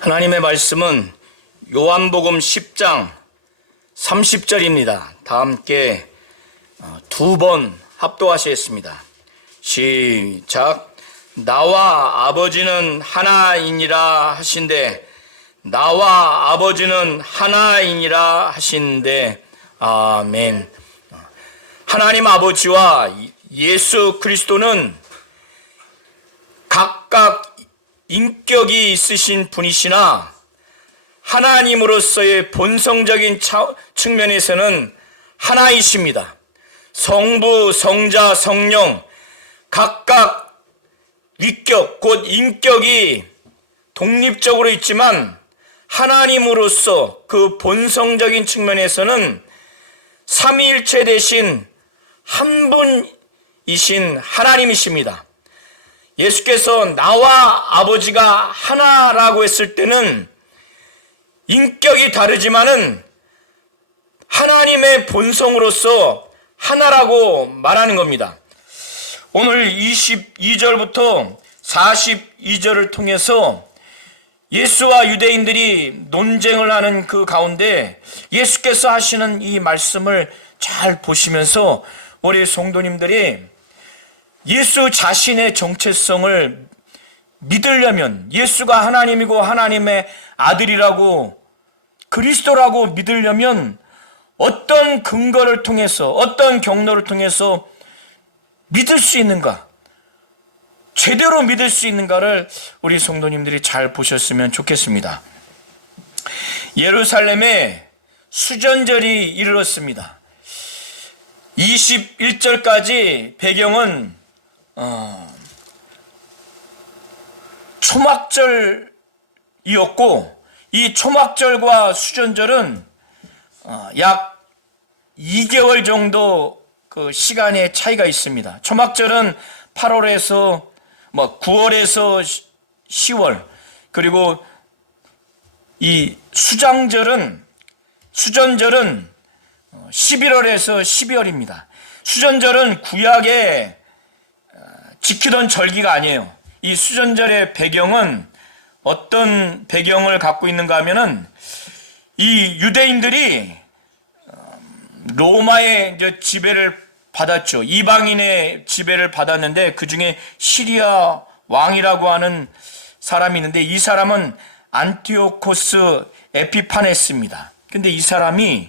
하나님의 말씀은 요한복음 10장 30절입니다. 다 함께 두 번 합독하시겠습니다. 시작. 나와 아버지는 하나이니라 하신대, 나와 아버지는 하나이니라 하신대. 아멘. 하나님 아버지와 예수 그리스도는 각각 인격이 있으신 분이시나 하나님으로서의 본성적인 측면에서는 하나이십니다. 성부, 성자, 성령 각각 위격 곧 인격이 독립적으로 있지만 하나님으로서 그 본성적인 측면에서는 삼위일체 대신 한 분이신 하나님이십니다. 예수께서 나와 아버지가 하나라고 했을 때는 인격이 다르지만은 하나님의 본성으로서 하나라고 말하는 겁니다. 오늘 22절부터 42절을 통해서 예수와 유대인들이 논쟁을 하는 그 가운데 예수께서 하시는 이 말씀을 잘 보시면서 우리 성도님들이 예수 자신의 정체성을 믿으려면, 예수가 하나님이고 하나님의 아들이라고 그리스도라고 믿으려면 어떤 근거를 통해서, 어떤 경로를 통해서 믿을 수 있는가, 제대로 믿을 수 있는가를 우리 성도님들이 잘 보셨으면 좋겠습니다. 예루살렘에 수전절이 이르렀습니다. 21절까지 배경은 초막절이었고, 이 초막절과 수전절은 약 2개월 정도 그 시간의 차이가 있습니다. 초막절은 8월에서 9월에서 10월, 그리고 이 수전절은 11월에서 12월입니다. 수전절은 구약에 지키던 절기가 아니에요. 이 수전절의 배경은 어떤 배경을 갖고 있는가 하면은 이 유대인들이 로마의 지배를 받았죠. 이방인의 지배를 받았는데 그 중에 시리아 왕이라고 하는 사람이 있는데 이 사람은 안티오코스 에피파네스입니다. 근데 이 사람이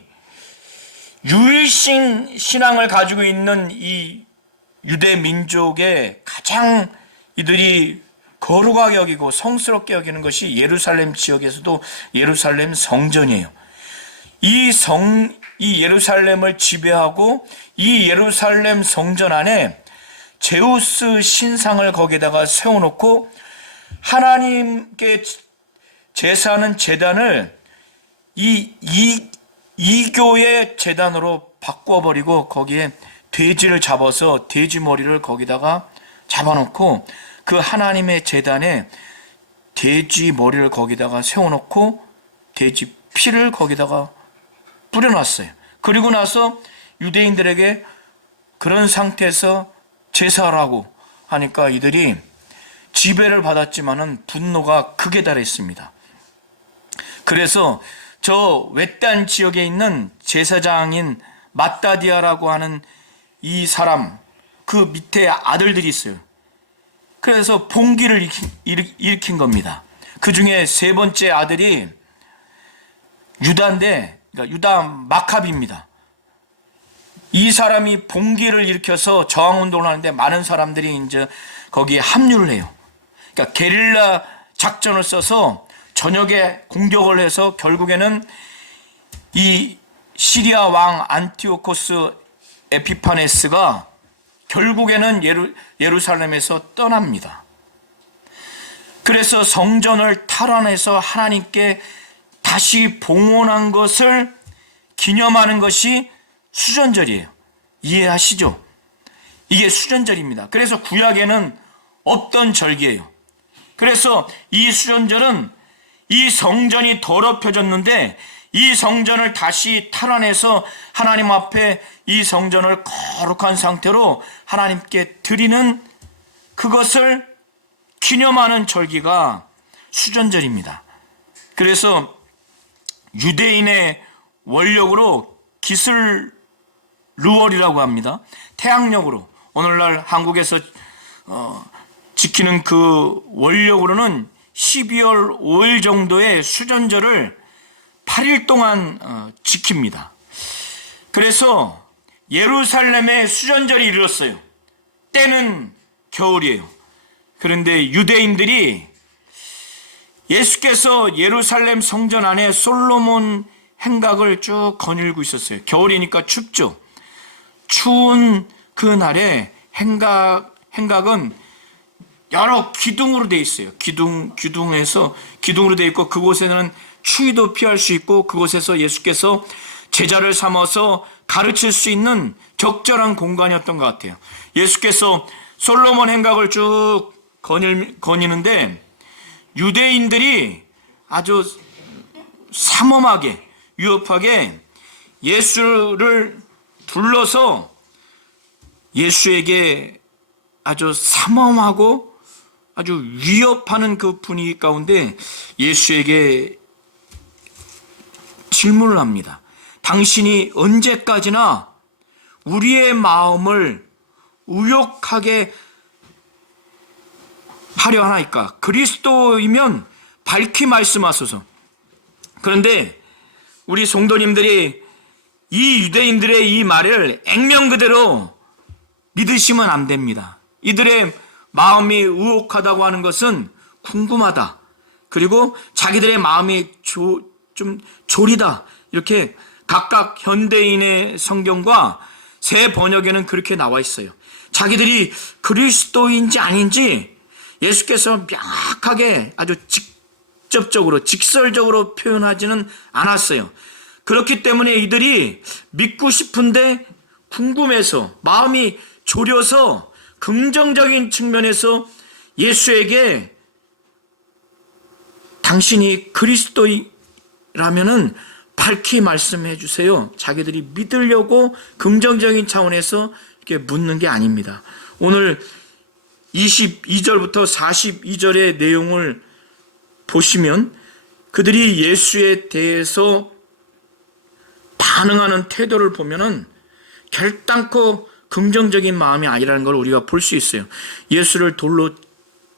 유일신 신앙을 가지고 있는 이 유대 민족의 가장 이들이 거룩하게 여기고 성스럽게 여기는 것이 예루살렘 지역에서도 예루살렘 성전이에요. 이 예루살렘을 지배하고 이 예루살렘 성전 안에 제우스 신상을 거기에다가 세워놓고 하나님께 제사하는 제단을 이교의 제단으로 바꿔버리고 거기에 돼지를 잡아서 돼지 머리를 거기다가 잡아놓고 그 하나님의 제단에 돼지 머리를 거기다가 세워놓고 돼지 피를 거기다가 뿌려놨어요. 그리고 나서 유대인들에게 그런 상태에서 제사하라고 하니까 이들이 지배를 받았지만은 분노가 극에 달했습니다. 그래서 저 외딴 지역에 있는 제사장인 마따디아라고 하는 이 사람, 그 밑에 아들들이 있어요. 그래서 봉기를 일으킨 겁니다. 그 중에 세 번째 아들이 유다인데, 그러니까 유다 마카비입니다. 이 사람이 봉기를 일으켜서 저항운동을 하는데 많은 사람들이 이제 거기에 합류를 해요. 그러니까 게릴라 작전을 써서 저녁에 공격을 해서 결국에는 이 시리아 왕 안티오코스 에피파네스가 결국에는 예루살렘에서 떠납니다. 그래서 성전을 탈환해서 하나님께 다시 봉헌한 것을 기념하는 것이 수전절이에요. 이해하시죠? 이게 수전절입니다. 그래서 구약에는 없던 절기예요. 그래서 이 수전절은 이 성전이 더럽혀졌는데 이 성전을 다시 탈환해서 하나님 앞에 이 성전을 거룩한 상태로 하나님께 드리는 그것을 기념하는 절기가 수전절입니다. 그래서 유대인의 원력으로 기슬루월이라고 합니다. 태양력으로 오늘날 한국에서 지키는 그 원력으로는 12월 5일 정도의 수전절을 8일 동안 지킵니다. 그래서 예루살렘의 수전절이 이르렀어요. 때는 겨울이에요. 그런데 유대인들이 예수께서 예루살렘 성전 안에 솔로몬 행각을 쭉 거닐고 있었어요. 겨울이니까 춥죠. 추운 그 날에 행각은 여러 기둥으로 되어 있어요. 기둥으로 되어 있고 그곳에는 추위도 피할 수 있고 그곳에서 예수께서 제자를 삼아서 가르칠 수 있는 적절한 공간이었던 것 같아요. 예수께서 솔로몬 행각을 쭉 거니는데 유대인들이 아주 삼엄하게 위협하게 예수를 둘러서 예수에게 아주 삼엄하고 아주 위협하는 그 분위기 가운데 예수에게 질문을 합니다. 당신이 언제까지나 우리의 마음을 의욕하게 하려 하나이까? 그리스도이면 밝히 말씀하소서. 그런데 우리 성도님들이 이 유대인들의 이 말을 액면 그대로 믿으시면 안 됩니다. 이들의 마음이 의혹하다고 하는 것은 궁금하다. 그리고 자기들의 마음이 좀 졸이다. 이렇게 각각 현대인의 성경과 새 번역에는 그렇게 나와 있어요. 자기들이 그리스도인지 아닌지 예수께서 명확하게 아주 직접적으로 직설적으로 표현하지는 않았어요. 그렇기 때문에 이들이 믿고 싶은데 궁금해서 마음이 졸여서 긍정적인 측면에서 예수에게 당신이 그리스도라면은 밝히 말씀해 주세요. 자기들이 믿으려고 긍정적인 차원에서 이렇게 묻는 게 아닙니다. 오늘 22절부터 42절의 내용을 보시면 그들이 예수에 대해서 반응하는 태도를 보면은 결단코 긍정적인 마음이 아니라는 걸 우리가 볼 수 있어요. 예수를 돌로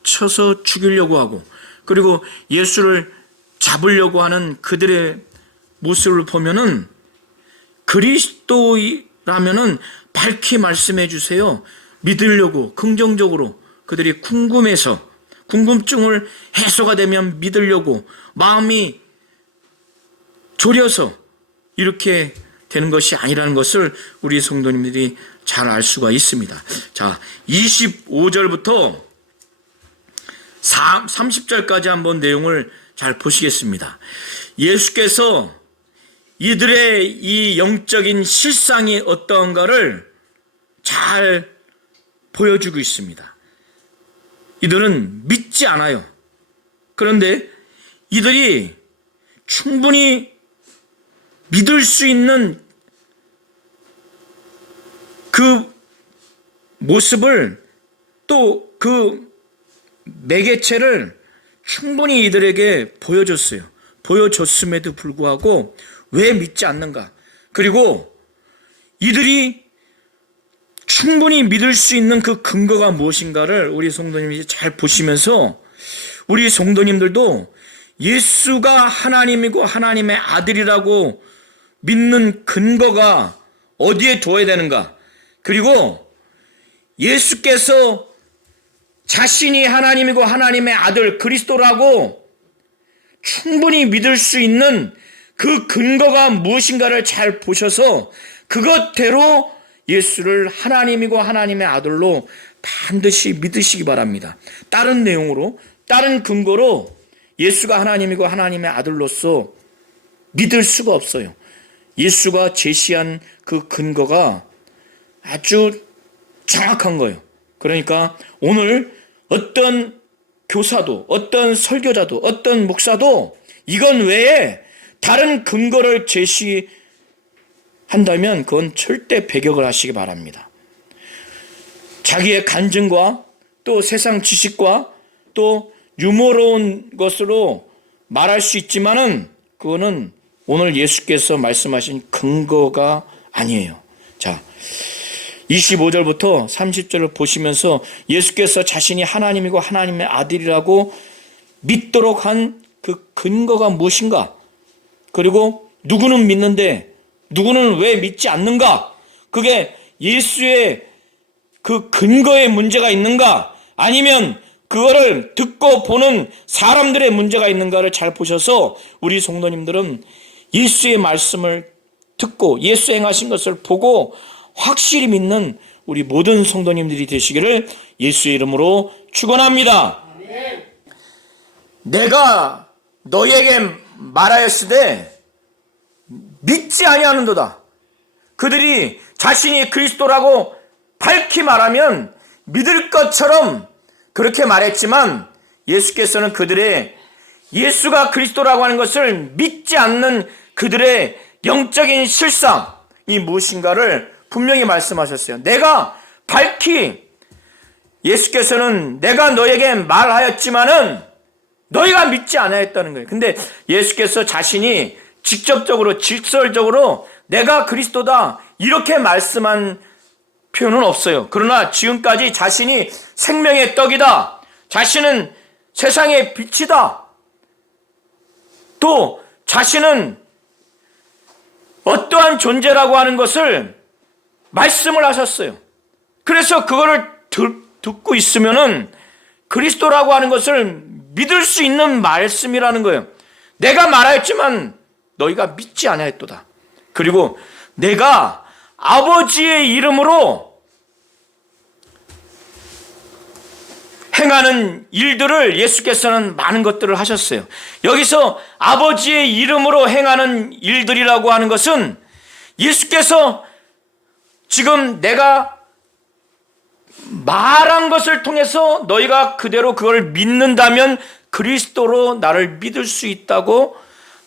쳐서 죽이려고 하고 그리고 예수를 잡으려고 하는 그들의 모습을 보면은 그리스도라면은 밝히 말씀해 주세요. 믿으려고 긍정적으로 그들이 궁금해서 궁금증을 해소가 되면 믿으려고 마음이 졸여서 이렇게 되는 것이 아니라는 것을 우리 성도님들이 잘 알 수가 있습니다. 자, 25절부터 30절까지 한번 내용을 잘 보시겠습니다. 예수께서 이들의 이 영적인 실상이 어떠한가를 잘 보여주고 있습니다. 이들은 믿지 않아요. 그런데 이들이 충분히 믿을 수 있는 그 모습을 또 그 매개체를 충분히 이들에게 보여줬어요. 보여줬음에도 불구하고 왜 믿지 않는가? 그리고 이들이 충분히 믿을 수 있는 그 근거가 무엇인가를 우리 성도님이 잘 보시면서 우리 성도님들도 예수가 하나님이고 하나님의 아들이라고 믿는 근거가 어디에 둬야 되는가? 그리고 예수께서 자신이 하나님이고 하나님의 아들 그리스도라고 충분히 믿을 수 있는 그 근거가 무엇인가를 잘 보셔서 그것대로 예수를 하나님이고 하나님의 아들로 반드시 믿으시기 바랍니다. 다른 내용으로 다른 근거로 예수가 하나님이고 하나님의 아들로서 믿을 수가 없어요. 예수가 제시한 그 근거가 아주 정확한 거예요. 그러니까 오늘 어떤 교사도 어떤 설교자도 어떤 목사도 이건 외에 다른 근거를 제시한다면 그건 절대 배격을 하시기 바랍니다. 자기의 간증과 또 세상 지식과 또 유머로운 것으로 말할 수 있지만은 그거는 오늘 예수께서 말씀하신 근거가 아니에요. 자, 25절부터 30절을 보시면서 예수께서 자신이 하나님이고 하나님의 아들이라고 믿도록 한 그 근거가 무엇인가? 그리고 누구는 믿는데 누구는 왜 믿지 않는가? 그게 예수의 그 근거에 문제가 있는가? 아니면 그거를 듣고 보는 사람들의 문제가 있는가를 잘 보셔서 우리 성도님들은 예수의 말씀을 듣고 예수 행하신 것을 보고 확실히 믿는 우리 모든 성도님들이 되시기를 예수의 이름으로 축원합니다. 내가 너에게 말하였으되 믿지 아니하는도다. 그들이 자신이 그리스도라고 밝히 말하면 믿을 것처럼 그렇게 말했지만 예수께서는 그들의 예수가 그리스도라고 하는 것을 믿지 않는 그들의 영적인 실상이 무엇인가를 분명히 말씀하셨어요. 내가 밝히 예수께서는 내가 너에게 말하였지만은 너희가 믿지 않았다는 거예요. 근데 예수께서 자신이 직접적으로 직설적으로 내가 그리스도다 이렇게 말씀한 표현은 없어요. 그러나 지금까지 자신이 생명의 떡이다, 자신은 세상의 빛이다, 또 자신은 어떠한 존재라고 하는 것을 말씀을 하셨어요. 그래서 그거를 듣고 있으면은 그리스도라고 하는 것을 믿을 수 있는 말씀이라는 거예요. 내가 말하였지만 너희가 믿지 아니하였도다. 그리고 내가 아버지의 이름으로 행하는 일들을 예수께서는 많은 것들을 하셨어요. 여기서 아버지의 이름으로 행하는 일들이라고 하는 것은 예수께서 지금 내가 말한 것을 통해서 너희가 그대로 그걸 믿는다면 그리스도로 나를 믿을 수 있다고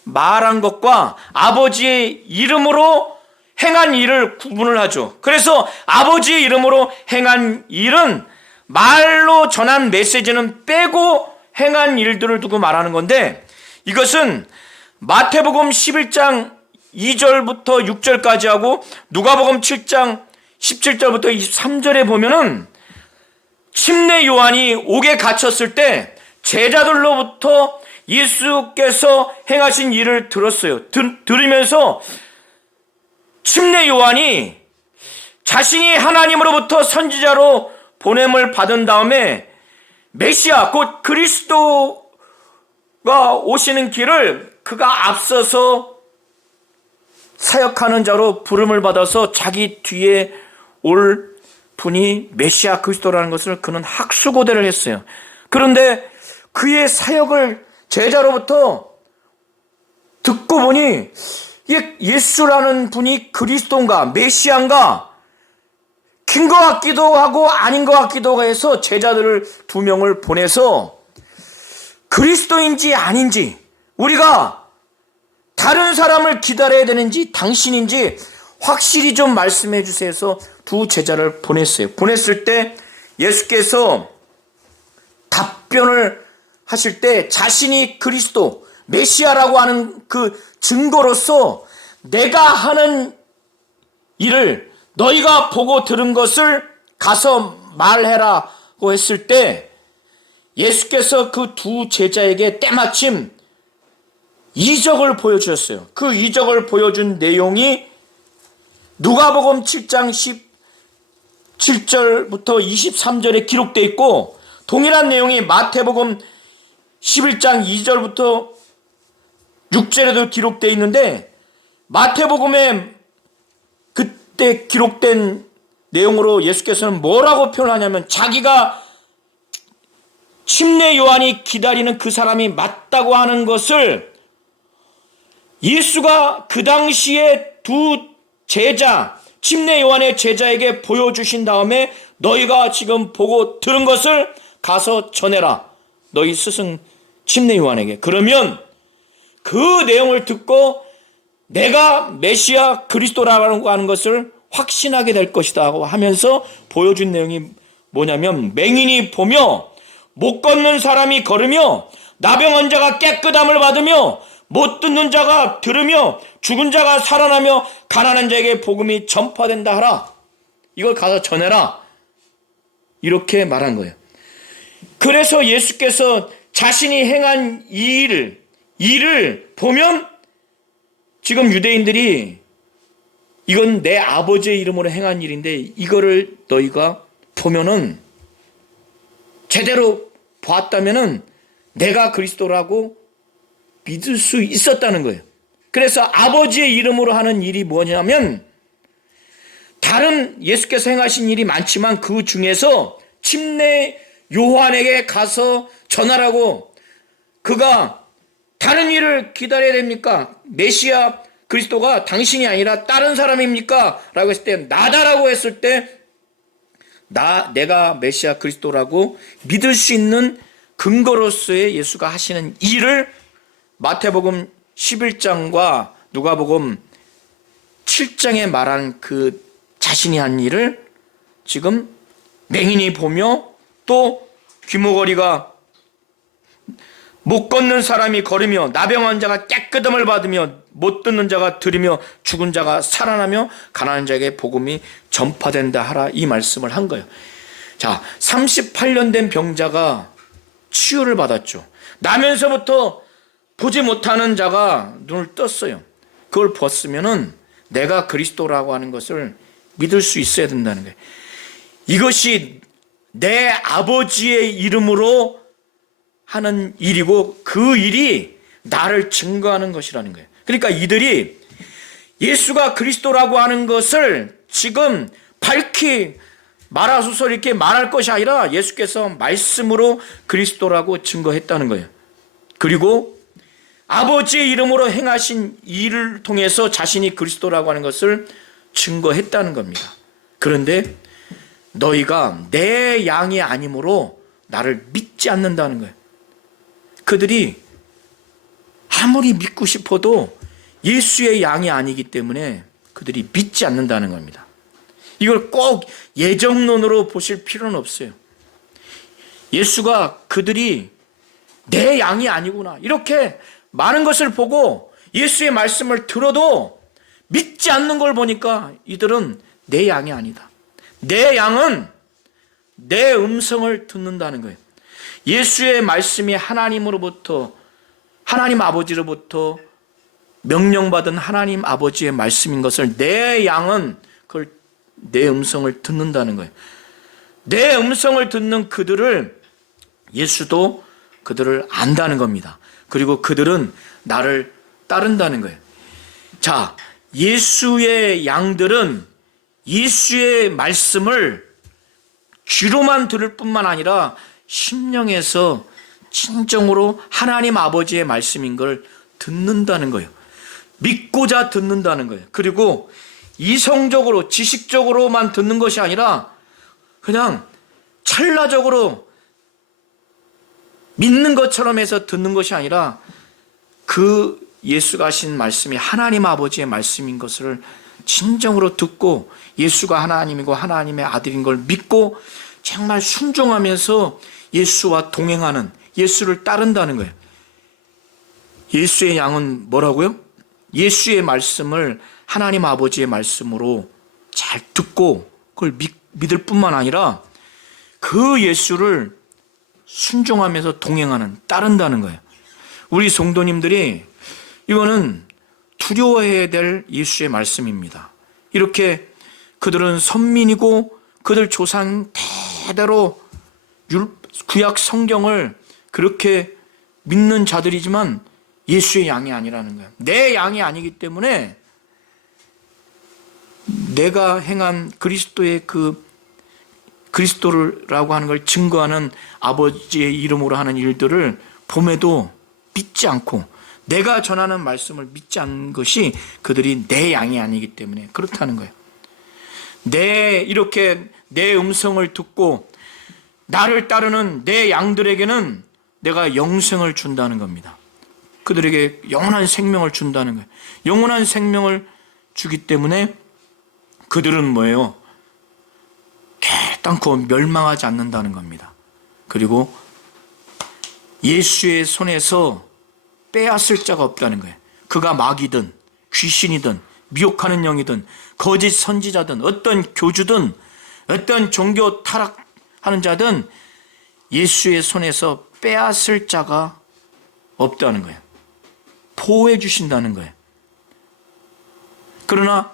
말한 것과 아버지의 이름으로 행한 일을 구분을 하죠. 그래서 아버지의 이름으로 행한 일은 말로 전한 메시지는 빼고 행한 일들을 두고 말하는 건데, 이것은 마태복음 11장 2절부터 6절까지 하고 누가복음 7장 17절부터 23절에 보면은 침례 요한이 옥에 갇혔을 때 제자들로부터 예수께서 행하신 일을 들었어요. 들으면서 침례 요한이 자신이 하나님으로부터 선지자로 보냄을 받은 다음에 메시아 곧 그리스도가 오시는 길을 그가 앞서서 사역하는 자로 부름을 받아서 자기 뒤에 올 분이 메시아 그리스도라는 것을 그는 학수고대를 했어요. 그런데 그의 사역을 제자로부터 듣고 보니 예수라는 분이 그리스도인가 메시아인가 긴 것 같기도 하고 아닌 것 같기도 해서 제자들을 2명을 보내서 그리스도인지 아닌지, 우리가 다른 사람을 기다려야 되는지 당신인지 확실히 좀 말씀해 주세요 해서 2 제자를 보냈어요. 보냈을 때 예수께서 답변을 하실 때 자신이 그리스도 메시아라고 하는 그 증거로서 내가 하는 일을 너희가 보고 들은 것을 가서 말해라고 했을 때 예수께서 그 2 제자에게 때마침 이적을 보여주셨어요. 그 이적을 보여준 내용이 누가복음 7장 17절부터 23절에 기록되어 있고, 동일한 내용이 마태복음 11장 2절부터 6절에도 기록되어 있는데, 마태복음에 그때 기록된 내용으로 예수께서는 뭐라고 표현하냐면 자기가 침례 요한이 기다리는 그 사람이 맞다고 하는 것을 예수가 그 당시에 2 제자, 침례 요한의 제자에게 보여주신 다음에 너희가 지금 보고 들은 것을 가서 전해라. 너희 스승 침례 요한에게. 그러면 그 내용을 듣고 내가 메시아 그리스도라고 하는 것을 확신하게 될 것이다 하면서 보여준 내용이 뭐냐면 맹인이 보며 못 걷는 사람이 걸으며 나병 자가 깨끗함을 받으며 못 듣는 자가 들으며 죽은 자가 살아나며 가난한 자에게 복음이 전파된다 하라. 이걸 가서 전해라. 이렇게 말한 거예요. 그래서 예수께서 자신이 행한 이 일을 보면 지금 유대인들이 이건 내 아버지의 이름으로 행한 일인데 이거를 너희가 보면은 제대로 보았다면은 내가 그리스도라고 믿을 수 있었다는 거예요. 그래서 아버지의 이름으로 하는 일이 뭐냐면 다른 예수께서 행하신 일이 많지만 그 중에서 침례 요한에게 가서 전하라고, 그가 다른 일을 기다려야 됩니까? 메시아 그리스도가 당신이 아니라 다른 사람입니까? 라고 했을 때 나다라고 했을 때 내가 메시아 그리스도라고 믿을 수 있는 근거로서의 예수가 하시는 일을 마태복음 11장과 누가복음 7장에 말한 그 자신이 한 일을 지금 맹인이 보며 또 귀머거리가 못 걷는 사람이 걸으며 나병 자가 깨끗함을 받으며 못 듣는 자가 들으며 죽은 자가 살아나며 가난한 자에게 복음이 전파된다 하라, 이 말씀을 한 거예요. 자, 38년 된 병자가 치유를 받았죠. 나면서부터 보지 못하는 자가 눈을 떴어요. 그걸 봤으면은 내가 그리스도라고 하는 것을 믿을 수 있어야 된다는 거예요. 이것이 내 아버지의 이름으로 하는 일이고 그 일이 나를 증거하는 것이라는 거예요. 그러니까 이들이 예수가 그리스도라고 하는 것을 지금 밝히 말하소서 이렇게 말할 것이 아니라 예수께서 말씀으로 그리스도라고 증거했다는 거예요. 그리고 아버지의 이름으로 행하신 일을 통해서 자신이 그리스도라고 하는 것을 증거했다는 겁니다. 그런데 너희가 내 양이 아니므로 나를 믿지 않는다는 거예요. 그들이 아무리 믿고 싶어도 예수의 양이 아니기 때문에 그들이 믿지 않는다는 겁니다. 이걸 꼭 예정론으로 보실 필요는 없어요. 예수가 그들이 내 양이 아니구나 이렇게 많은 것을 보고 예수의 말씀을 들어도 믿지 않는 걸 보니까 이들은 내 양이 아니다. 내 양은 내 음성을 듣는다는 거예요. 예수의 말씀이 하나님으로부터, 하나님 아버지로부터 명령받은 하나님 아버지의 말씀인 것을 내 양은 그걸 내 음성을 듣는다는 거예요. 내 음성을 듣는 그들을 예수도 그들을 안다는 겁니다. 그리고 그들은 나를 따른다는 거예요. 자, 예수의 양들은 예수의 말씀을 귀로만 들을 뿐만 아니라 심령에서 진정으로 하나님 아버지의 말씀인 걸 듣는다는 거예요. 믿고자 듣는다는 거예요. 그리고 이성적으로 지식적으로만 듣는 것이 아니라 그냥 찰나적으로 믿는 것처럼 해서 듣는 것이 아니라 그 예수가 하신 말씀이 하나님 아버지의 말씀인 것을 진정으로 듣고 예수가 하나님이고 하나님의 아들인 걸 믿고 정말 순종하면서 예수와 동행하는, 예수를 따른다는 거예요. 예수의 양은 뭐라고요? 예수의 말씀을 하나님 아버지의 말씀으로 잘 듣고 그걸 믿을 뿐만 아니라 그 예수를 순종하면서 동행하는, 따른다는 거예요. 우리 성도님들이 이거는 두려워해야 될 예수의 말씀입니다. 이렇게 그들은 선민이고 그들 조상 대대로 구약 성경을 그렇게 믿는 자들이지만 예수의 양이 아니라는 거예요. 내 양이 아니기 때문에 내가 행한 그리스도의 그 그리스도라고 하는 걸 증거하는 아버지의 이름으로 하는 일들을 봄에도 믿지 않고 내가 전하는 말씀을 믿지 않는 것이 그들이 내 양이 아니기 때문에 그렇다는 거예요. 이렇게 내 음성을 듣고 나를 따르는 내 양들에게는 내가 영생을 준다는 겁니다. 그들에게 영원한 생명을 준다는 거예요. 영원한 생명을 주기 때문에 그들은 뭐예요? 결단코 멸망하지 않는다는 겁니다. 그리고 예수의 손에서 빼앗을 자가 없다는 거예요. 그가 마귀든 귀신이든 미혹하는 영이든 거짓 선지자든 어떤 교주든 어떤 종교 타락하는 자든 예수의 손에서 빼앗을 자가 없다는 거예요. 보호해 주신다는 거예요. 그러나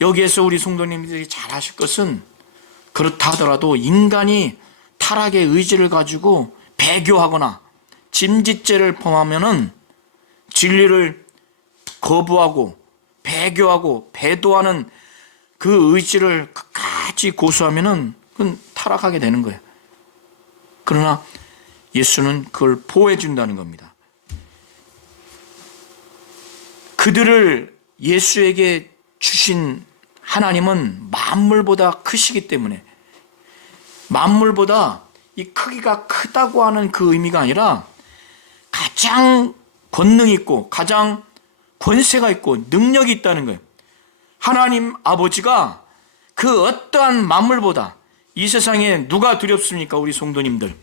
여기에서 우리 성도님들이 잘 아실 것은, 그렇다 하더라도 인간이 타락의 의지를 가지고 배교하거나 짐짓죄를 범하면은 진리를 거부하고 배교하고 배도하는 그 의지를 끝까지 고수하면은 그건 타락하게 되는 거예요. 그러나 예수는 그걸 보호해 준다는 겁니다. 그들을 예수에게 주신 하나님은 만물보다 크시기 때문에, 만물보다 이 크기가 크다고 하는 그 의미가 아니라 가장 권능이 있고 가장 권세가 있고 능력이 있다는 거예요. 하나님 아버지가 그 어떠한 만물보다, 이 세상에 누가 두렵습니까? 우리 성도님들,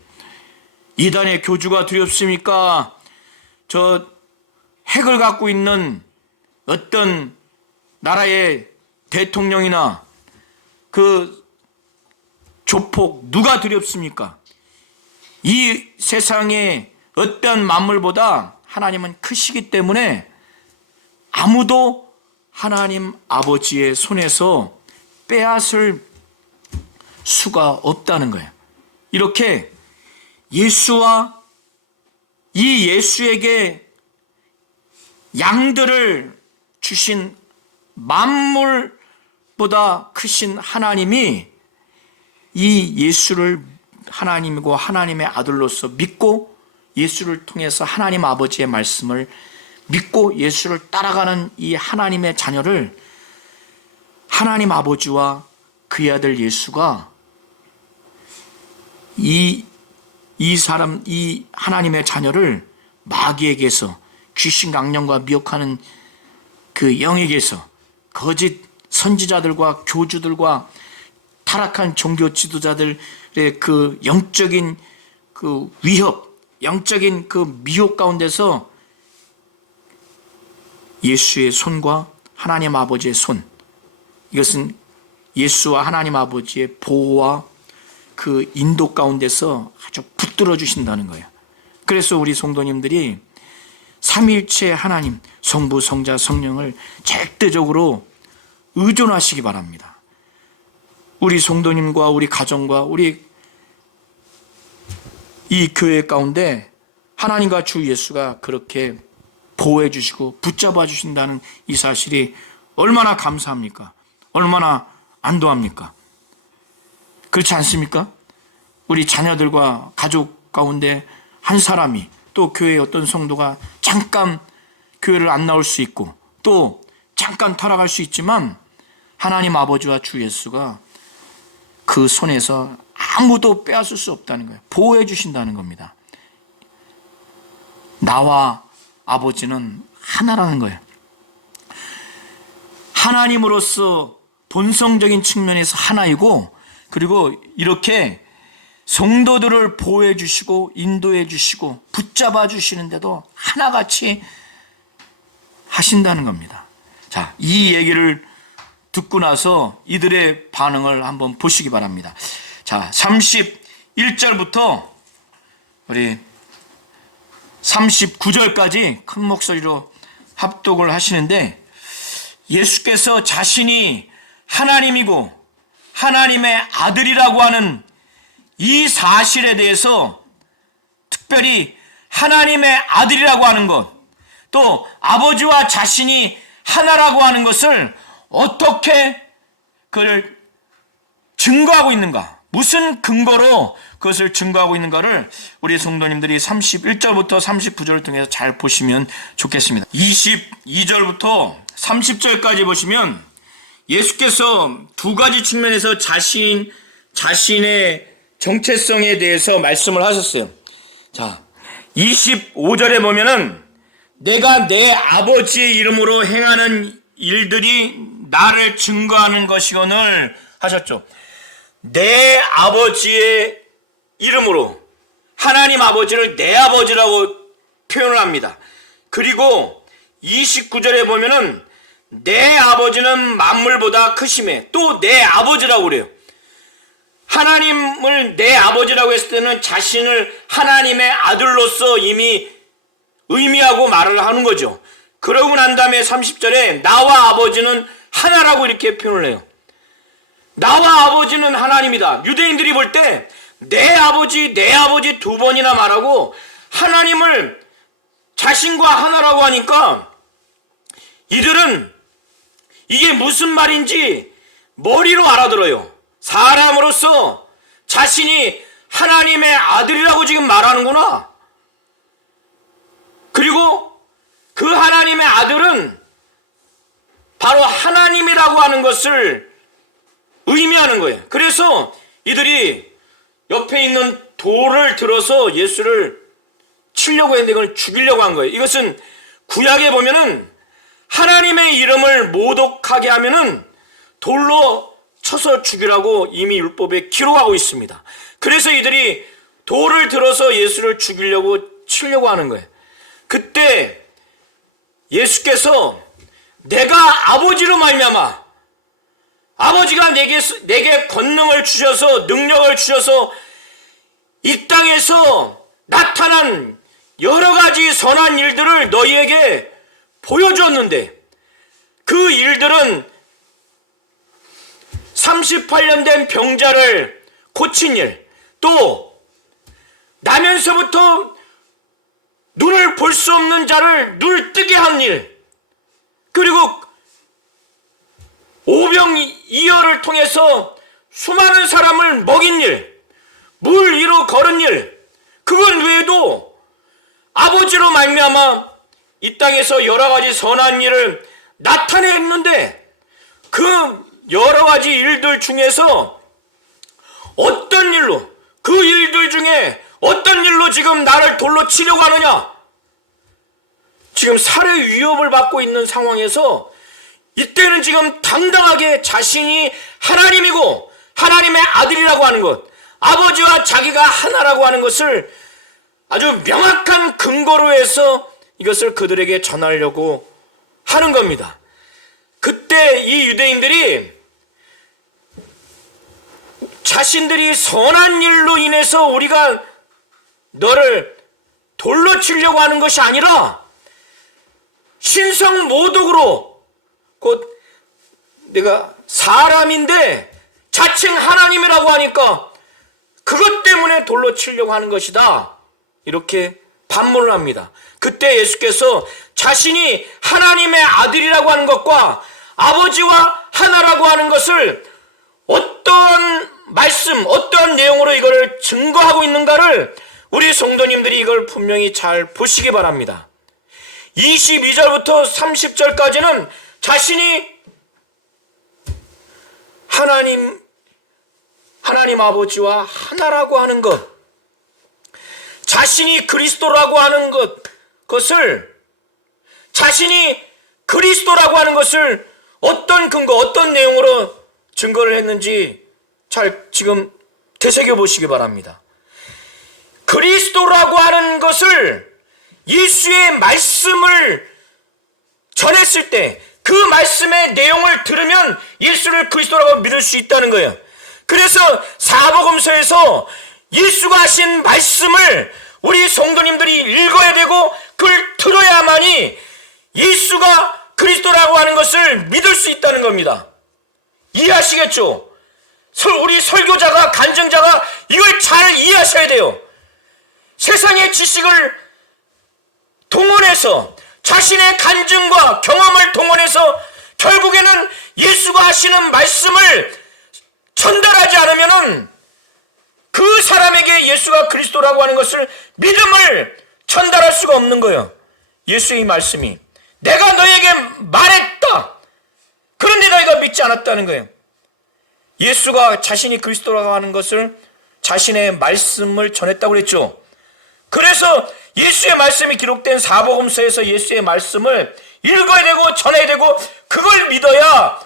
이단의 교주가 두렵습니까? 저 핵을 갖고 있는 어떤 나라의 대통령이나 그 조폭 누가 두렵습니까? 이 세상의 어떤 만물보다 하나님은 크시기 때문에 아무도 하나님 아버지의 손에서 빼앗을 수가 없다는 거예요. 이렇게 예수와 이 예수에게 양들을 주신 만물보다 크신 하나님이 이 예수를 하나님이고 하나님의 아들로서 믿고, 예수를 통해서 하나님 아버지의 말씀을 믿고 예수를 따라가는 이 하나님의 자녀를 하나님 아버지와 그의 아들 예수가 이 하나님의 자녀를 마귀에게서, 귀신 강령과 미혹하는 그 영에게서, 거짓 선지자들과 교주들과 타락한 종교 지도자들의 그 영적인 그 위협, 영적인 그 미혹 가운데서 예수의 손과 하나님 아버지의 손, 이것은 예수와 하나님 아버지의 보호와 그 인도 가운데서 아주 붙들어 주신다는 거예요. 그래서 우리 성도님들이 삼위일체 하나님, 성부, 성자, 성령을 절대적으로 의존하시기 바랍니다. 우리 성도님과 우리 가정과 우리 이 교회 가운데 하나님과 주 예수가 그렇게 보호해 주시고 붙잡아 주신다는 이 사실이 얼마나 감사합니까? 얼마나 안도합니까? 그렇지 않습니까? 우리 자녀들과 가족 가운데 한 사람이, 또 교회의 어떤 성도가 잠깐 교회를 안 나올 수 있고 또 잠깐 타락할 수 있지만 하나님 아버지와 주 예수가 그 손에서 아무도 빼앗을 수 없다는 거예요. 보호해 주신다는 겁니다. 나와 아버지는 하나라는 거예요. 하나님으로서 본성적인 측면에서 하나이고, 그리고 이렇게 성도들을 보호해 주시고 인도해 주시고 붙잡아 주시는데도 하나같이 하신다는 겁니다. 자, 이 얘기를 듣고 나서 이들의 반응을 한번 보시기 바랍니다. 자, 31절부터 우리 39절까지 큰 목소리로 합독을 하시는데, 예수께서 자신이 하나님이고 하나님의 아들이라고 하는 이 사실에 대해서, 특별히 하나님의 아들이라고 하는 것, 또 아버지와 자신이 하나라고 하는 것을 어떻게 그를 증거하고 있는가, 무슨 근거로 그것을 증거하고 있는가를 우리 성도님들이 31절부터 39절을 통해서 잘 보시면 좋겠습니다. 22절부터 30절까지 보시면 예수께서 두 가지 측면에서 자신의 정체성에 대해서 말씀을 하셨어요. 자, 25절에 보면은 내가 내 아버지의 이름으로 행하는 일들이 나를 증거하는 것이거늘 하셨죠. 내 아버지의 이름으로 하나님 아버지를 내 아버지라고 표현을 합니다. 그리고 29절에 보면은 내 아버지는 만물보다 크심에 또 내 아버지라고 그래요. 하나님을 내 아버지라고 했을 때는 자신을 하나님의 아들로서 이미 의미하고 말을 하는 거죠. 그러고 난 다음에 30절에 나와 아버지는 하나라고 이렇게 표현을 해요. 나와 아버지는 하나님이다. 유대인들이 볼 때 내 아버지 두 번이나 말하고 하나님을 자신과 하나라고 하니까 이들은 이게 무슨 말인지 머리로 알아들어요. 사람으로서 자신이 하나님의 아들이라고 지금 말하는구나. 그리고 그 하나님의 아들은 바로 하나님이라고 하는 것을 의미하는 거예요. 그래서 이들이 옆에 있는 돌을 들어서 예수를 치려고 했는데 이걸 죽이려고 한 거예요. 이것은 구약에 보면은 하나님의 이름을 모독하게 하면은 돌로 쳐서 죽이라고 이미 율법에 기록하고 있습니다. 그래서 이들이 돌을 들어서 예수를 죽이려고 치려고 하는 거예요. 그때 예수께서 내가 아버지로 말미암아 아버지가 내게 권능을 주셔서 능력을 주셔서 이 땅에서 나타난 여러 가지 선한 일들을 너희에게 보여줬는데 그 일들은 38년 된 병자를 고친 일, 또 나면서부터 눈을 볼 수 없는 자를 눈을 뜨게 한 일, 그리고 오병이어를 통해서 수많은 사람을 먹인 일, 물 위로 걸은 일, 그것 외에도 아버지로 말미암아 이 땅에서 여러 가지 선한 일을 나타냈는데 그 여러 가지 일들 중에서 어떤 일로, 그 일들 중에 어떤 일로 지금 나를 돌로 치려고 하느냐? 지금 살해 위협을 받고 있는 상황에서 이때는 지금 당당하게 자신이 하나님이고 하나님의 아들이라고 하는 것, 아버지와 자기가 하나라고 하는 것을 아주 명확한 근거로 해서 이것을 그들에게 전하려고 하는 겁니다. 그때 이 유대인들이 자신들이 선한 일로 인해서 우리가 너를 돌로 치려고 하는 것이 아니라 신성 모독으로, 곧 내가 사람인데 자칭 하나님이라고 하니까 그것 때문에 돌로 치려고 하는 것이다, 이렇게 반문을 합니다. 그때 예수께서 자신이 하나님의 아들이라고 하는 것과 아버지와 하나라고 하는 것을 어떤 말씀, 어떤 내용으로 이걸 증거하고 있는가를 우리 성도님들이 이걸 분명히 잘 보시기 바랍니다. 22절부터 30절까지는 자신이 하나님 아버지와 하나라고 하는 것, 자신이 그리스도라고 하는 것을, 자신이 그리스도라고 하는 것을 어떤 근거, 어떤 내용으로 증거를 했는지 잘 지금 되새겨 보시기 바랍니다. 그리스도라고 하는 것을 예수의 말씀을 전했을 때 그 말씀의 내용을 들으면 예수를 그리스도라고 믿을 수 있다는 거예요. 그래서 사복음서에서 예수가 하신 말씀을 우리 성도님들이 읽어야 되고 그걸 들어야만이 예수가 그리스도라고 하는 것을 믿을 수 있다는 겁니다. 이해하시겠죠? 우리 설교자가, 간증자가 이걸 잘 이해하셔야 돼요. 세상의 지식을 동원해서 자신의 간증과 경험을 동원해서 결국에는 예수가 하시는 말씀을 전달하지 않으면은 그 사람에게 예수가 그리스도라고 하는 것을, 믿음을 전달할 수가 없는 거예요. 예수의 말씀이 내가 너에게 말했다, 그런데 너희가 믿지 않았다는 거예요. 예수가 자신이 그리스도라고 하는 것을, 자신의 말씀을 전했다고 그랬죠. 그래서 예수의 말씀이 기록된 사복음서에서 예수의 말씀을 읽어야 되고 전해야 되고 그걸 믿어야,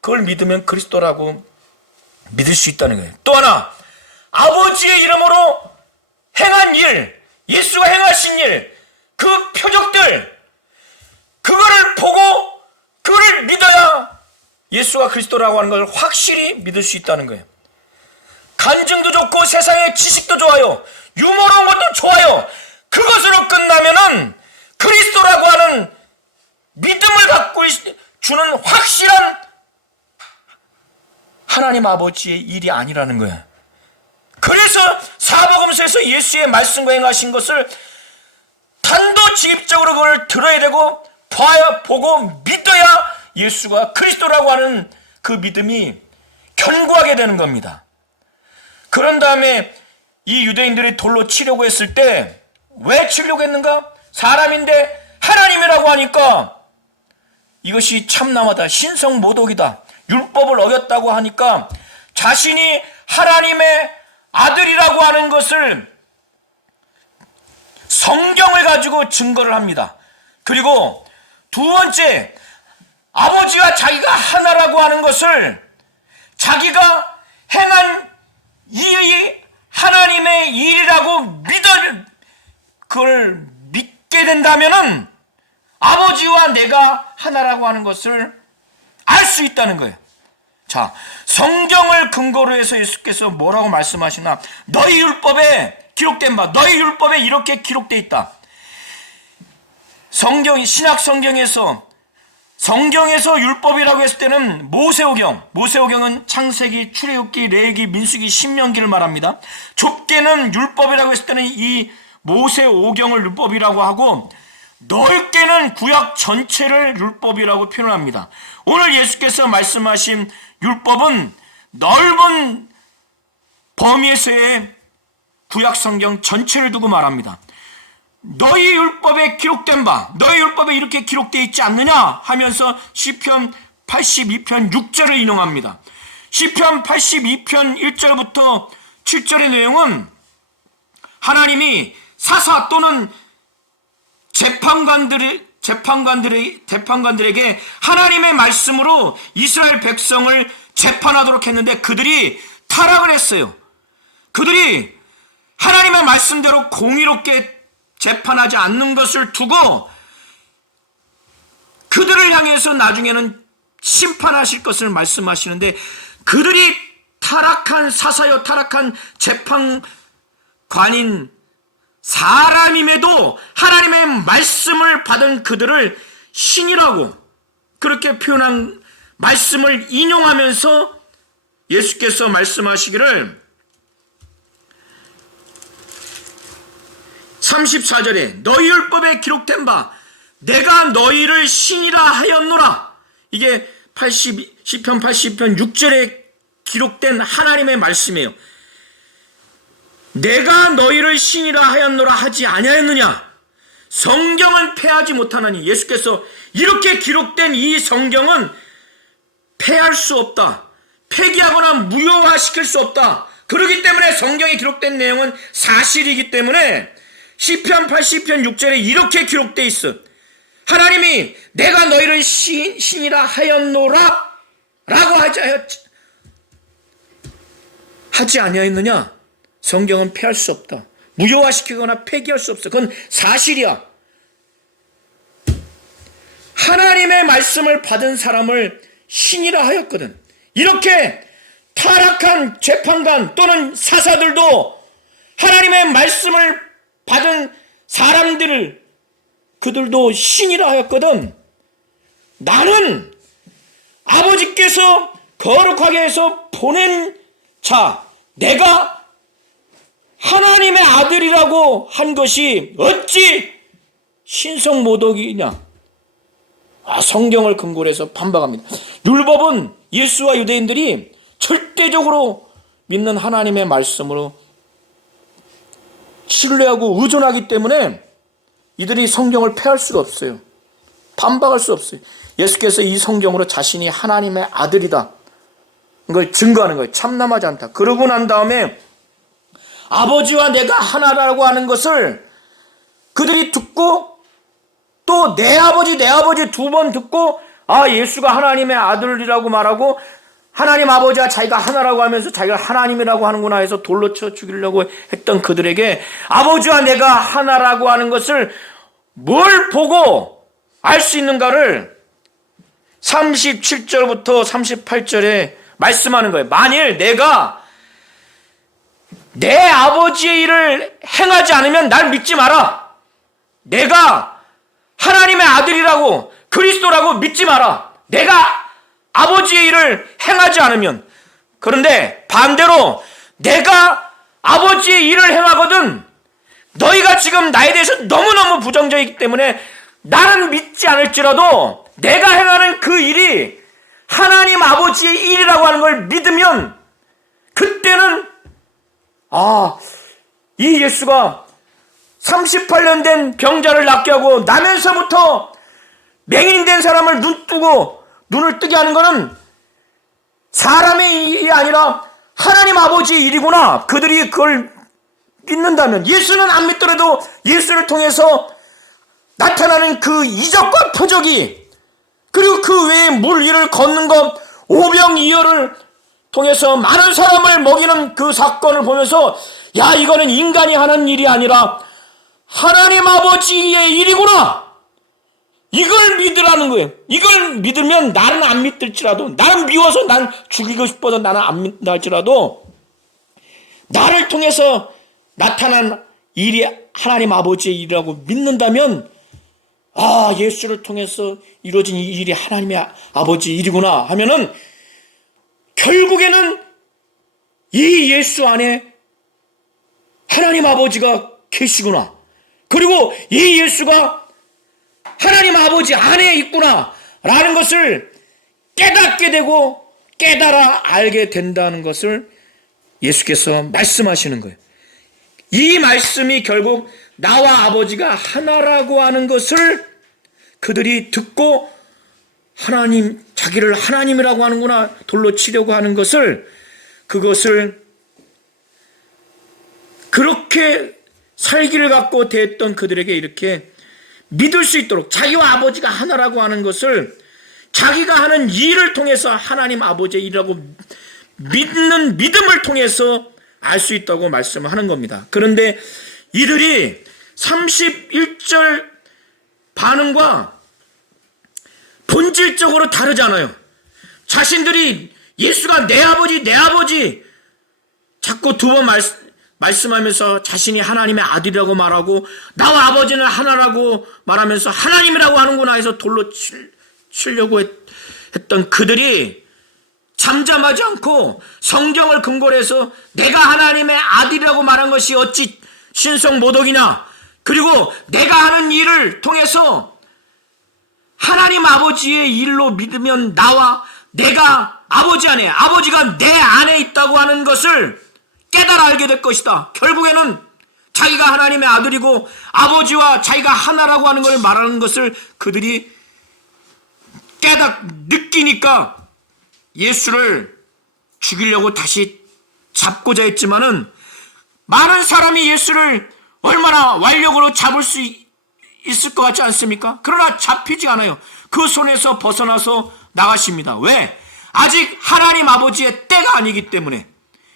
그걸 믿으면 그리스도라고 믿을 수 있다는 거예요. 또 하나, 아버지의 이름으로 행한 일, 예수가 행하신 일, 그 표적들, 그거를 보고 그거를 믿어야 예수가 그리스도라고 하는 걸 확실히 믿을 수 있다는 거예요. 간증도 좋고 세상의 지식도 좋아요. 유머러운 것도 좋아요. 그것으로 끝나면은 그리스도라고 하는 믿음을 갖고 주는 확실한 하나님 아버지의 일이 아니라는 거예요. 그래서 사복음서에서 예수의 말씀과 행하신 것을 단도직입적으로 그걸 들어야 되고 보고 믿어야 예수가 그리스도라고 하는 그 믿음이 견고하게 되는 겁니다. 그런 다음에 이 유대인들이 돌로 치려고 했을 때 왜 치려고 했는가? 사람인데 하나님이라고 하니까 이것이 참남하다, 신성모독이다, 율법을 어겼다고 하니까 자신이 하나님의 아들이라고 하는 것을 성경을 가지고 증거를 합니다. 그리고 두 번째, 아버지와 자기가 하나라고 하는 것을 자기가 행한 일이 하나님의 일이라고 그걸 믿게 된다면은 아버지와 내가 하나라고 하는 것을 알 수 있다는 거예요. 자, 성경을 근거로 해서 예수께서 뭐라고 말씀하시나? 너희 율법에 기록된 바, 너희 율법에 이렇게 기록되어 있다. 신약 성경에서 율법이라고 했을 때는 모세오경은 창세기, 출애굽기, 레위기, 민수기, 신명기를 말합니다. 좁게는 율법이라고 했을 때는 이 모세오경을 율법이라고 하고, 넓게는 구약 전체를 율법이라고 표현합니다. 오늘 예수께서 말씀하신 율법은 넓은 범위에서의 구약 성경 전체를 두고 말합니다. 너희 율법에 기록된 바, 너희 율법에 이렇게 기록되어 있지 않느냐 하면서 시편 82편 6절을 인용합니다. 시편 82편 1절부터 7절의 내용은 하나님이 사사 또는 재판관들에게 하나님의 말씀으로 이스라엘 백성을 재판하도록 했는데 그들이 타락을 했어요. 그들이 하나님의 말씀대로 공의롭게 재판하지 않는 것을 두고 그들을 향해서 나중에는 심판하실 것을 말씀하시는데, 그들이 타락한 사사여 타락한 재판관인 사람임에도 하나님의 말씀을 받은 그들을 신이라고 그렇게 표현한 말씀을 인용하면서 예수께서 말씀하시기를 34절에 너희 율법에 기록된 바 내가 너희를 신이라 하였노라. 이게 시편 80편 6절에 기록된 하나님의 말씀이에요. 내가 너희를 신이라 하였노라 하지 아니하였느냐? 성경은 폐하지 못하나니, 예수께서 이렇게 기록된 이 성경은 폐할 수 없다, 폐기하거나 무효화시킬 수 없다. 그렇기 때문에 성경에 기록된 내용은 사실이기 때문에 시편 80편 6절에 이렇게 기록되어 있어. 하나님이 내가 너희를 신이라 하였노라 라고 하지 아니하였느냐? 성경은 폐할 수 없다, 무효화시키거나 폐기할 수 없어. 그건 사실이야. 하나님의 말씀을 받은 사람을 신이라 하였거든. 이렇게 타락한 재판관 또는 사사들도 하나님의 말씀을 받은 사람들을 그들도 신이라 하였거든. 나는 아버지께서 거룩하게 해서 보낸 자, 내가 하나님의 아들이라고 한 것이 어찌 신성모독이냐? 성경을 근거로 해서 반박합니다. 율법은 예수와 유대인들이 절대적으로 믿는 하나님의 말씀으로 신뢰하고 의존하기 때문에 이들이 성경을 폐할 수가 없어요. 반박할 수 없어요. 예수께서 이 성경으로 자신이 하나님의 아들이다, 이걸 증거하는 거예요. 참남하지 않다. 그러고 난 다음에 아버지와 내가 하나라고 하는 것을 그들이 듣고 또 내 아버지 두 번 듣고 예수가 하나님의 아들이라고 말하고 하나님 아버지와 자기가 하나라고 하면서 자기가 하나님이라고 하는구나 해서 돌로 쳐 죽이려고 했던 그들에게 아버지와 내가 하나라고 하는 것을 뭘 보고 알 수 있는가를 37절부터 38절에 말씀하는 거예요. 만일 내가 내 아버지의 일을 행하지 않으면 날 믿지 마라. 내가 하나님의 아들이라고 그리스도라고 믿지 마라. 내가 아버지의 일을 행하지 않으면. 그런데 반대로 내가 아버지의 일을 행하거든 너희가 지금 나에 대해서 너무너무 부정적이기 때문에 나는 믿지 않을지라도 내가 행하는 그 일이 하나님 아버지의 일이라고 하는 걸 믿으면 그때는 이 예수가 38년 된 병자를 낫게 하고 나면서부터 맹인된 사람을 눈을 뜨게 하는 것은 사람의 일이 아니라 하나님 아버지의 일이구나. 그들이 그걸 믿는다면, 예수는 안 믿더라도 예수를 통해서 나타나는 그 이적과 표적이, 그리고 그 외에 물 위를 걷는 것, 오병이어를 통해서 많은 사람을 먹이는 그 사건을 보면서 야, 이거는 인간이 하는 일이 아니라 하나님 아버지의 일이구나. 이걸 믿으라는 거예요. 이걸 믿으면 나는 안 믿을지라도, 나는 미워서 난 죽이고 싶어서 나는 안 믿는다 할지라도 나를 통해서 나타난 일이 하나님 아버지의 일이라고 믿는다면 예수를 통해서 이루어진 이 일이 하나님의 아버지의 일이구나 하면은 결국에는 이 예수 안에 하나님 아버지가 계시구나. 그리고 이 예수가 하나님 아버지 안에 있구나 라는 것을 깨닫게 되고 깨달아 알게 된다는 것을 예수께서 말씀하시는 거예요. 이 말씀이 결국 나와 아버지가 하나라고 하는 것을 그들이 듣고 하나님, 자기를 하나님이라고 하는구나, 돌로 치려고 하는 것을, 그것을 그렇게 살기를 갖고 대했던 그들에게 이렇게 믿을 수 있도록 자기와 아버지가 하나라고 하는 것을 자기가 하는 일을 통해서 하나님 아버지의 일이라고 믿는 믿음을 통해서 알 수 있다고 말씀을 하는 겁니다. 그런데 이들이 31절 반응과 본질적으로 다르잖아요. 자신들이 예수가 내 아버지 자꾸 두 번 말씀하면서 자신이 하나님의 아들이라고 말하고 나와 아버지는 하나라고 말하면서 하나님이라고 하는구나 해서 돌로 치려고 했던 그들이 잠잠하지 않고 성경을 근거로 해서 내가 하나님의 아들이라고 말한 것이 어찌 신성모독이냐, 그리고 내가 하는 일을 통해서 하나님 아버지의 일로 믿으면 나와 내가 아버지 안에, 아버지가 내 안에 있다고 하는 것을 깨달아 알게 될 것이다. 결국에는 자기가 하나님의 아들이고 아버지와 자기가 하나라고 하는 걸 말하는 것을 그들이 느끼니까 예수를 죽이려고 다시 잡고자 했지만은 많은 사람이 예수를 얼마나 완력으로 잡을 수 있을 것 같지 않습니까? 그러나 잡히지 않아요. 그 손에서 벗어나서 나가십니다. 왜? 아직 하나님 아버지의 때가 아니기 때문에,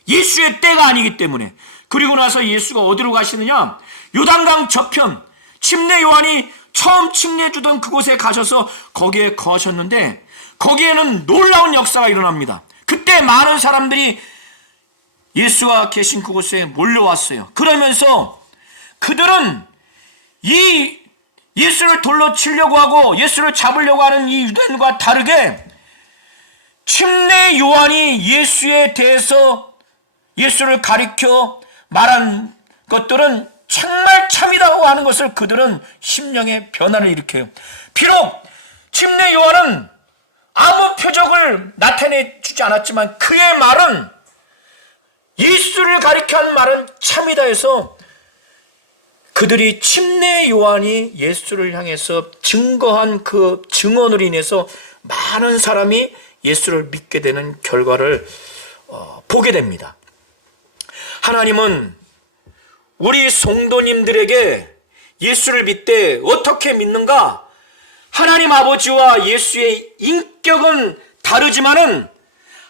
예수의 때가 아니기 때문에. 그리고 나서 예수가 어디로 가시느냐? 요단강 저편, 침례 요한이 처음 침례 주던 그곳에 가셔서 거기에 거하셨는데 거기에는 놀라운 역사가 일어납니다. 그때 많은 사람들이 예수가 계신 그곳에 몰려왔어요. 그러면서 그들은 이 예수를 돌로 치려고 하고 예수를 잡으려고 하는 이 유대인과 다르게 침례 요한이 예수에 대해서 예수를 가리켜 말한 것들은 정말 참이라고 하는 것을 그들은 심령의 변화를 일으켜요. 비록 침례 요한은 아무 표적을 나타내 주지 않았지만 그의 말은, 예수를 가리켜 한 말은 참이다 해서 그들이 침례 요한이 예수를 향해서 증거한 그 증언으로 인해서 많은 사람이 예수를 믿게 되는 결과를 보게 됩니다. 하나님은 우리 성도님들에게 예수를 믿되 어떻게 믿는가? 하나님 아버지와 예수의 인격은 다르지만은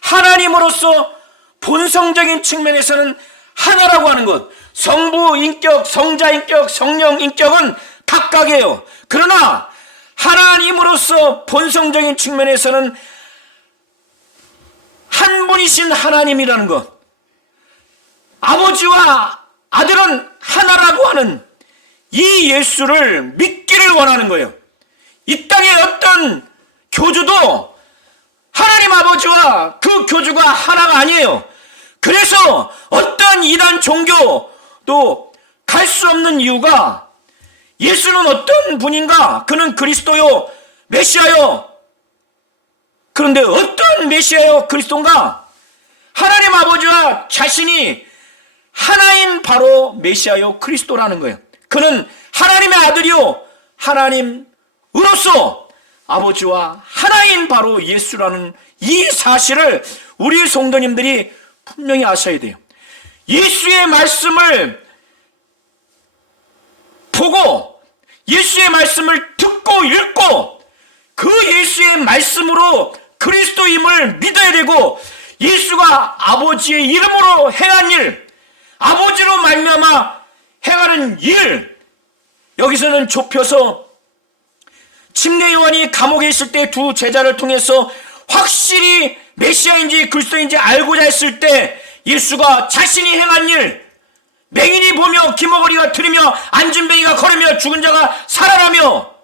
하나님으로서 본성적인 측면에서는 하나라고 하는 것, 성부 인격, 성자 인격, 성령 인격은 각각이에요. 그러나 하나님으로서 본성적인 측면에서는 한 분이신 하나님이라는 것, 아버지와 아들은 하나라고 하는 이 예수를 믿기를 원하는 거예요. 이 땅의 어떤 교주도 하나님 아버지와 그 교주가 하나가 아니에요. 그래서 어떤 이단 종교도 갈 수 없는 이유가, 예수는 어떤 분인가? 그는 그리스도요, 메시아요. 그런데 어떤 메시아요, 그리스도인가? 하나님 아버지와 자신이 하나인 바로 메시아요, 그리스도라는 거예요. 그는 하나님의 아들이요, 하나님으로서 아버지와 하나인 바로 예수라는 이 사실을 우리 성도님들이 분명히 아셔야 돼요. 예수의 말씀을 보고 예수의 말씀을 듣고 읽고 그 예수의 말씀으로 그리스도임을 믿어야 되고, 예수가 아버지의 이름으로 행한 일, 아버지로 말미암아 행하는 일, 여기서는 좁혀서 침례 요한이 감옥에 있을 때 두 제자를 통해서 확실히 메시아인지 그리스도인지 알고자 했을 때 예수가 자신이 행한 일, 맹인이 보며 기머거리가 들으며 앉은 뱅이가 걸으며 죽은 자가 살아나며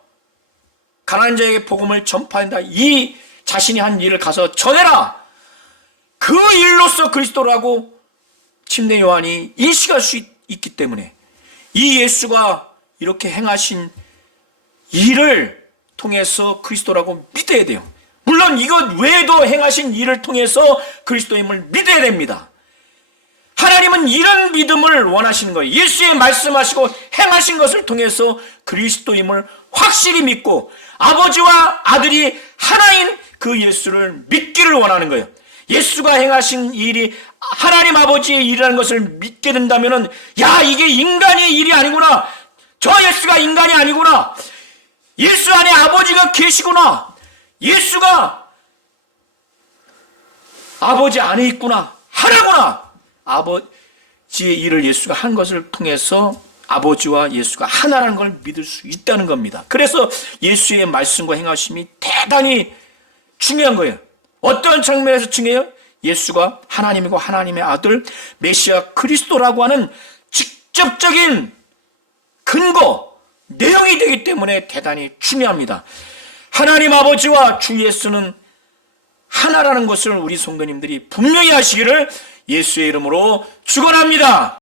가난한 자에게 복음을 전파한다, 이 자신이 한 일을 가서 전해라, 그 일로서 그리스도라고 침례 요한이 인식할 수 있기 때문에 이 예수가 이렇게 행하신 일을 통해서 그리스도라고 믿어야 돼요. 물론 이것 외에도 행하신 일을 통해서 그리스도임을 믿어야 됩니다. 하나님은 이런 믿음을 원하시는 거예요. 예수의 말씀하시고 행하신 것을 통해서 그리스도임을 확실히 믿고 아버지와 아들이 하나인 그 예수를 믿기를 원하는 거예요. 예수가 행하신 일이 하나님 아버지의 일이라는 것을 믿게 된다면, 야, 이게 인간의 일이 아니구나, 저 예수가 인간이 아니구나, 예수 안에 아버지가 계시구나, 예수가 아버지 안에 있구나, 하나구나, 아버지의 일을 예수가 한 것을 통해서 아버지와 예수가 하나라는 걸 믿을 수 있다는 겁니다. 그래서 예수의 말씀과 행하심이 대단히 중요한 거예요. 어떤 측면에서 중요해요? 예수가 하나님이고 하나님의 아들 메시아 그리스도라고 하는 직접적인 근거, 내용이 되기 때문에 대단히 중요합니다. 하나님 아버지와 주 예수는 하나라는 것을 우리 성도님들이 분명히 하시기를 예수의 이름으로 축원합니다.